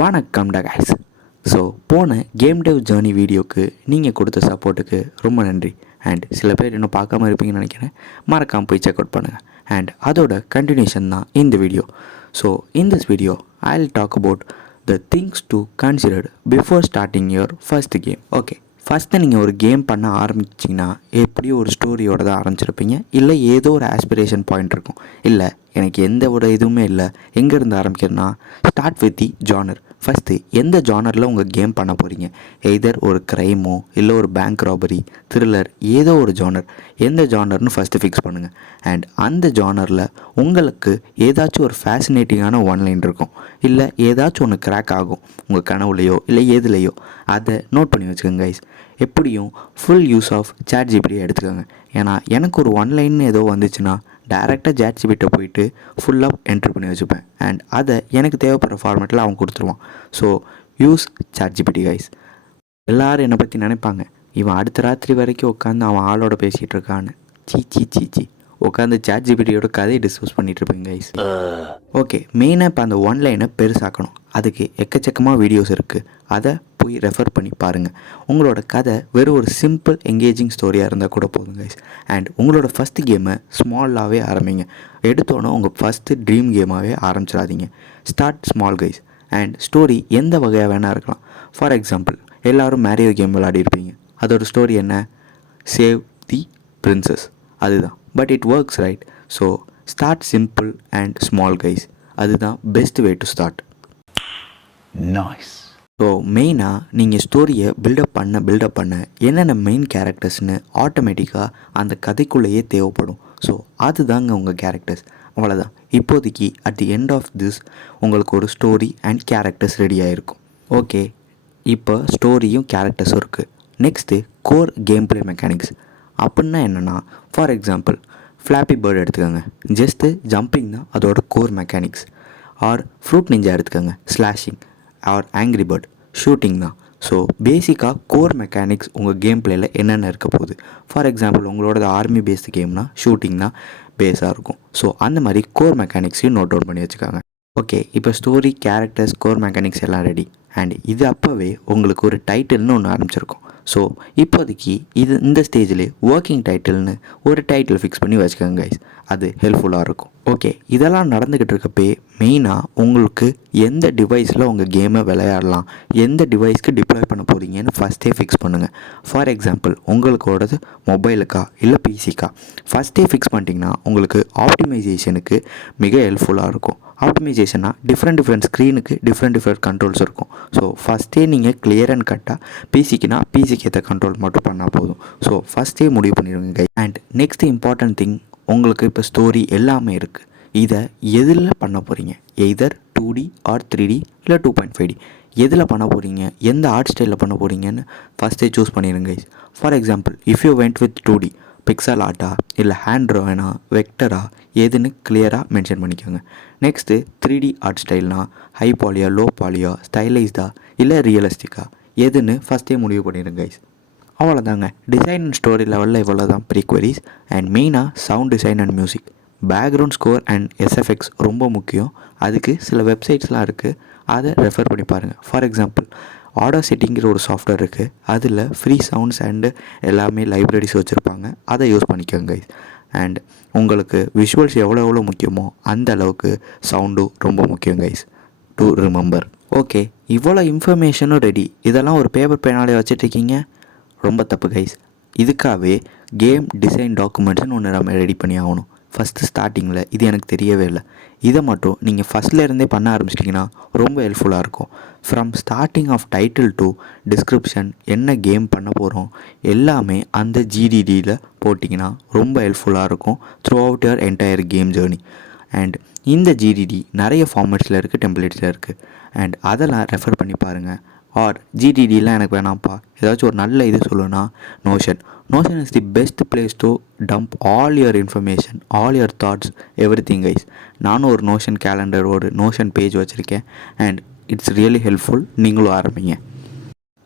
வணக்கம் guys. So போன game டெவ் journey வீடியோக்கு நீங்கள் கொடுத்த சப்போர்ட்டுக்கு ரொம்ப நன்றி. அண்ட் சில பேர் இன்னும் பார்க்காம இருப்பீங்கன்னு நினைக்கிறேன். மறக்காமல் போய் செக் அவுட் பண்ணுங்கள். அண்ட் அதோட கண்டினியூஷன் தான் இந்த video. So in this video I will talk about the things to consider before starting your first game. Okay, first நீங்கள் ஒரு கேம் பண்ண ஆரம்பிச்சிங்கன்னா எப்படியோ ஒரு ஸ்டோரியோடு தான் ஆரம்பிச்சிருப்பீங்க. இல்லை ஏதோ ஒரு ஆஸ்பிரேஷன் பாயிண்ட் இருக்கும். இல்லை எனக்கு எந்த ஒரு இதுவுமே இல்லை, எங்கேருந்து ஆரம்பிக்கிறதுனா start with the genre. First எந்த ஜானரில் உங்கள் கேம் பண்ண போகிறீங்க? எய்தர் ஒரு க்ரைமோ இல்லை ஒரு பேங்க் ராபரி, த்ரில்லர், ஏதோ ஒரு ஜானர். எந்த ஜானர்னு ஃபஸ்ட்டு ஃபிக்ஸ் பண்ணுங்கள். அண்ட் அந்த ஜானரில் உங்களுக்கு ஏதாச்சும் ஒரு ஃபேசினேட்டிங்கான ஒன்லைன் இருக்கும், இல்லை ஏதாச்சும் ஒன்று கிராக் ஆகும் உங்கள் கனவுலையோ இல்லை எதுலையோ. அதை நோட் பண்ணி வச்சுக்கோங்க கைஸ். எப்படியும் ஃபுல் யூஸ் ஆஃப் ChatGPT எடுத்துக்கோங்க. ஏன்னா எனக்கு ஒரு ஒன்லைன் ஏதோ வந்துச்சுன்னா டேரெக்டாக ChatGPT போயிட்டு ஃபுல்லாக என்ட்ரு பண்ணி வச்சுப்பேன். அண்ட் அதை எனக்கு தேவைப்படுற ஃபார்மேட்டில் அவன் கொடுத்துருவான். So use ChatGPT guys. எல்லோரும் என்னை பற்றி நினைப்பாங்க, இவன் அடுத்த ராத்திரி வரைக்கும் உட்காந்து அவன் ஆளோட பேசிகிட்டு இருக்கான்னு. சீ உட்காந்து ChatGPTயோட கதையை டிஸ்கஸ் பண்ணிகிட்டு இருப்பேங்க கைஸ். ஓகே, மெயினாக இப்போ அந்த ஒன்லைனை பெருசாக்கணும். அதுக்கு எக்கச்சக்கமாக வீடியோஸ் இருக்குது. அதை போய் ரெஃபர் பண்ணி பாருங்கள். உங்களோட கதை வெறும் ஒரு சிம்பிள் எங்கேஜிங் ஸ்டோரியாக இருந்தால் கூட போதும் கைஸ். அண்ட் உங்களோட ஃபஸ்ட்டு கேமை ஸ்மாலாகவே ஆரம்பிங்க. எடுத்தோன்னே உங்கள் ஃபஸ்ட்டு ட்ரீம் கேமாகவே ஆரம்பிச்சிடாதீங்க. Start small guys. And story எந்த வகையாக வேணால் இருக்கலாம். ஃபார் எக்ஸாம்பிள், எல்லோரும் மேரியோ கேம் விளையாடிருப்பீங்க. அதோட ஸ்டோரி என்ன? Save the princess. அதுதான். But it works right. So start simple and small guys. அதுதான் best way to start. Nice. So மெயினாக நீங்கள் ஸ்டோரியை பில்டப் பண்ண என்னென்ன மெயின் கேரக்டர்ஸ்னு ஆட்டோமேட்டிக்காக அந்த கதைக்குள்ளேயே தேவைப்படும். ஸோ அதுதாங்க உங்கள் கேரக்டர்ஸ். அவ்வளோதான். இப்போதைக்கு at the end of this உங்களுக்கு ஒரு ஸ்டோரி அண்ட் கேரக்டர்ஸ் ரெடி ஆகிருக்கும். ஓகே, இப்போ ஸ்டோரியும் கேரக்டர்ஸும் இருக்குது. Next core game play mechanics. அப்படின்னா என்னென்னா, ஃபார் எக்ஸாம்பிள் ஃப்ளாப்பி பேர்டு எடுத்துக்கோங்க. ஜஸ்ட்டு ஜம்பிங் தான் அதோட core mechanics. Or fruit ninja எடுத்துக்கோங்க. Slashing. Or angry bird shooting தான். ஸோ பேசிக்காக கோர் மெக்கானிக்ஸ் உங்கள் கேம் பிளேயில் என்னென்ன இருக்க போகுது. ஃபார் எக்ஸாம்பிள் உங்களோட ஆர்மி பேஸ்டு கேம்னா ஷூட்டிங் தான் பேஸாக இருக்கும். ஸோ அந்த மாதிரி கோர் மெக்கானிக்ஸையும் நோட் டவுன் பண்ணி வச்சுக்காங்க. ஓகே, இப்போ ஸ்டோரி, கேரக்டர்ஸ், கோர் மெக்கானிக்ஸ் எல்லாம் ரெடி. அண்ட் இது அப்போவே உங்களுக்கு ஒரு டைட்டில்னு ஒன்று ஆரம்பிச்சிருக்கும். ஸோ இப்போதைக்கு இந்த ஸ்டேஜில் ஒர்க்கிங் டைட்டில்னு ஒரு டைட்டில் ஃபிக்ஸ் பண்ணி வச்சுக்கோங்க கைஸ். அது ஹெல்ப்ஃபுல்லாக இருக்கும். ஓகே, இதெல்லாம் நடந்துக்கிட்டு இருக்கப்பே மெயினாக உங்களுக்கு எந்த டிவைஸில் உங்கள் கேமை விளையாடலாம், எந்த டிவைஸ்க்கு டிப்ளாய் பண்ண போகிறீங்கன்னு ஃபஸ்ட்டே ஃபிக்ஸ் பண்ணுங்கள். ஃபார் எக்ஸாம்பிள் உங்களுக்கோடது மொபைலுக்கா இல்லை பிசிக்கா. ஃபஸ்ட்டே ஃபிக்ஸ் பண்ணிட்டீங்கன்னா உங்களுக்கு ஆப்டிமைசேஷனுக்கு மிக ஹெல்ப்ஃபுல்லாக இருக்கும். ஆப்டிமைசேஷன்னா டிஃப்ரெண்ட் ஸ்க்ரீனுக்கு டிஃப்ரெண்ட் கண்ட்ரோல்ஸ் இருக்கும். ஸோ ஃபஸ்ட்டே நீங்கள் கிளியர் அண்ட் கட்டாக பிசிக்கு ஏற்ற கண்ட்ரோல் மட்டும் பண்ணால் போதும். ஸோ ஃபஸ்ட்டே முடிவு பண்ணிடுங்க கை. அண்ட் நெக்ஸ்ட் இம்பார்ட்டன்ட் திங், உங்களுக்கு இப்போ ஸ்டோரி எல்லாமே இருக்குது. இதை எதில் பண்ண போகிறீங்க? எய்தர் 2D ஆர் 3D இல்லை 2.5D. எதில் பண்ண போகிறீங்க, எந்த ஆர்ட் ஸ்டைலில் பண்ண போகிறீங்கன்னு ஃபஸ்ட்டே சூஸ் பண்ணிடுங்க guys. For example, if you went with 2D, pixel ஆர்ட்டா இல்லை ஹேண்ட் ட்ராயினா, வெக்டரா, எதுன்னு கிளியராக மென்ஷன் பண்ணிக்கோங்க. நெக்ஸ்ட்டு 3D ஆர்ட் ஸ்டைல்னால் ஹை பாலியா, லோ பாலியா, ஸ்டைலைஸ்டா இல்லை ரியலிஸ்டிக்கா, எதுன்னு ஃபஸ்ட்டே முடிவு பண்ணிடுங்க கைஸ். அவ்வளோதாங்க. டிசைன் அண்ட் ஸ்டோரி லெவலில் இவ்வளோ தான் ப்ரீக்வரிஸ். அண்ட் மெயினாக sound design and music, background score and SFX ரொம்ப முக்கியம். அதுக்கு சில வெப்சைட்ஸ்லாம் இருக்குது, அதை ரெஃபர் பண்ணி பாருங்கள். ஃபார் எக்ஸாம்பிள் ஆடாசிட்டிங்கிற ஒரு சாஃப்ட்வேர் இருக்குது. அதில் ஃப்ரீ சவுண்ட்ஸ் அண்டு எல்லாமே லைப்ரரிஸ் வச்சுருப்பாங்க. அதை யூஸ் பண்ணிக்கோங்க கைஸ். அண்ட் உங்களுக்கு விஷுவல்ஸ் எவ்வளோ முக்கியமோ அந்த அளவுக்கு சவுண்டும் ரொம்ப முக்கியம் கைஸ், டு ரிமெம்பர். ஓகே, இவ்வளோ இன்ஃபர்மேஷனும் ரெடி. இதெல்லாம் ஒரு பேப்பர் பேனாலே வச்சுட்ருக்கீங்க, ரொம்ப தப்பு கைஸ். இதுக்காகவே கேம் டிசைன் டாக்குமெண்ட்ஸ்னு ஒன்று நம்ம ரெடி பண்ணி ஆகணும். ஃபஸ்ட்டு ஸ்டார்டிங்கில் இது எனக்கு தெரியவே இல்லை. இதை மட்டும் நீங்கள் ஃபஸ்ட்லேருந்தே பண்ண ஆரம்பிச்சிட்டிங்கன்னா ரொம்ப ஹெல்ப்ஃபுல்லாக இருக்கும். From starting of title to description, என்ன கேம் பண்ண போகிறோம் எல்லாமே அந்த GDDயில் போட்டிங்கன்னா ரொம்ப ஹெல்ப்ஃபுல்லாக இருக்கும் throughout your entire game journey. And இந்த GDD நிறைய ஃபார்மேட்ஸில் இருக்குது, டெம்ப்ளேட்ஸில் இருக்குது. அண்ட் அதெல்லாம் ரெஃபர் பண்ணி பாருங்கள். ஆர் GDDலாம் எனக்கு வேணாம்ப்பா, ஏதாச்சும் ஒரு நல்ல இது சொல்லுன்னா Notion is the best place to dump all your information, all your thoughts, everything guys. நானும் ஒரு நோஷன் கேலண்டர், ஒரு நோஷன் பேஜ் வச்சுருக்கேன். And it's really helpful. நீங்களும் ஆரம்பிங்க.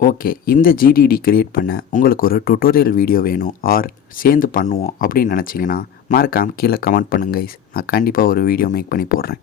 ஓகே, இந்த GDD க்ரியேட் பண்ண உங்களுக்கு ஒரு டுட்டோரியல் வீடியோ வேணும் ஆர் சேர்ந்து பண்ணுவோம் அப்படின்னு நினச்சிங்கன்னா மறக்காமல் கீழே கமெண்ட் பண்ணுங்க கைஸ். நான் கண்டிப்பாக ஒரு வீடியோ மேக் பண்ணி போடுறேன்.